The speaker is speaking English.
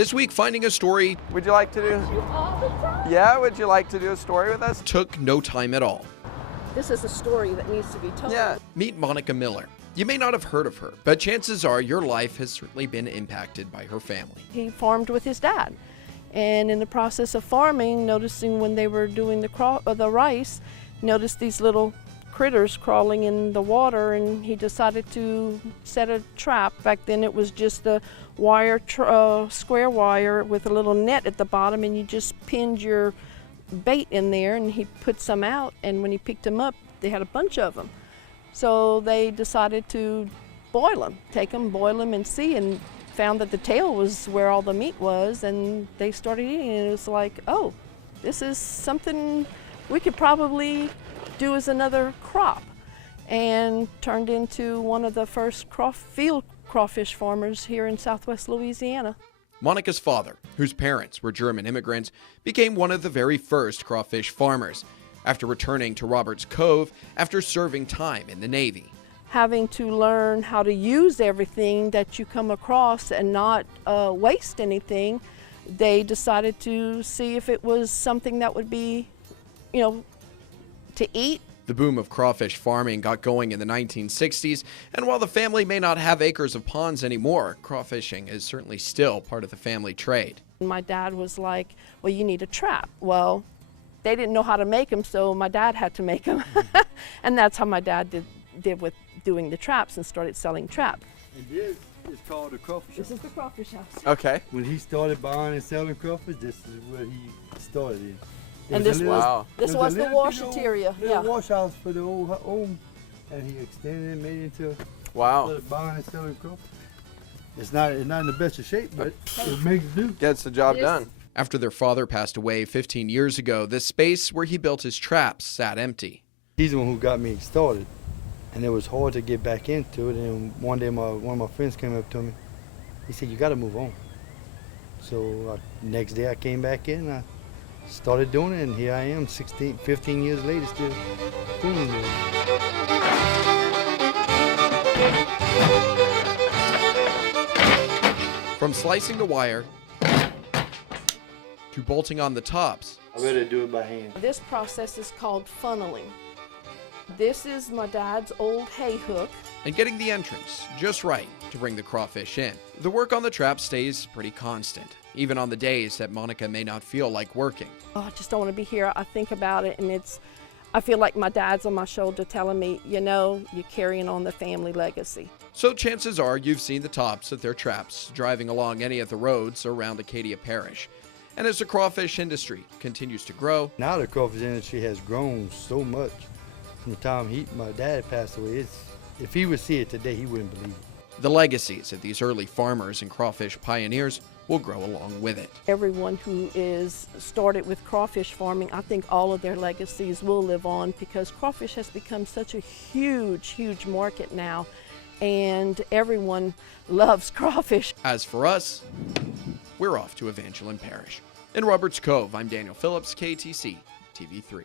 This week, finding a story Would you like to do? Yeah, would you like to do a story with us? took no time at all. This is a story that needs to be told. Yeah. Meet Monica Miller. You may not have heard of her, but chances are your life has certainly been impacted by her family. He farmed with his dad, and in the process of farming, noticing when they were doing the rice, noticed these little critters crawling in the water, and he decided to set a trap. Back then it was just a wire, square wire with a little net at the bottom, and you just pinned your bait in there, and he put some out, and when he picked them up, they had a bunch of them. So they decided to boil them, take them, boil them, and see, and found that the tail was where all the meat was, and they started eating, and it was like, oh, this is something we could probably do as another crop, and turned into one of the first field crawfish farmers here in southwest Louisiana. Monica's father, whose parents were German immigrants, became one of the very first crawfish farmers after returning to Roberts Cove after serving time in the Navy. Having to learn how to use everything that you come across and not waste anything, they decided to see if it was something that would be, to eat. The boom of crawfish farming got going in the 1960s, and while the family may not have acres of ponds anymore, crawfishing is certainly still part of the family trade. My dad was like, well, you need a trap. Well, they didn't know how to make them, so my dad had to make them. And that's how my dad did with doing the traps and started selling traps. And this is called the crawfish house. This is the crawfish house. Okay. When he started buying and selling crawfish, this is where he started in. And this Wow. was the washateria. Little Yeah. wash house for the old home, and he extended it, made it into Wow. started buying and selling crawfish. It's not in the best of shape, but it makes it do. Gets the job Yes. done. After their father passed away 15 years ago, the space where he built his traps sat empty. He's the one who got me started, and it was hard to get back into it. And one day, one of my friends came up to me. He said, "You got to move on." So next day, I came back in. I started doing it, and here I am, 15 years later, still doing it. From slicing the wire to bolting on the tops, I better do it by hand. This process is called funneling. This is my dad's old hay hook. and getting the entrance just right to bring the crawfish in. The work on the trap stays pretty constant, even on the days that Monica may not feel like working. Oh, I just don't want to be here. I think about it, and I feel like my dad's on my shoulder telling me, you're carrying on the family legacy. So chances are you've seen the tops of their traps driving along any of the roads around Acadia Parish. And as the crawfish industry continues to grow, Now the crawfish industry has grown so much. From the time my dad passed away, if he would see it today, he wouldn't believe it. the legacies of these early farmers and crawfish pioneers will grow along with it. Everyone who is started with crawfish farming, I think all of their legacies will live on, because crawfish has become such a huge, huge market now, and everyone loves crawfish. As for us, we're off to Evangeline Parish. In Roberts Cove, I'm Daniel Phillips, KTC TV3.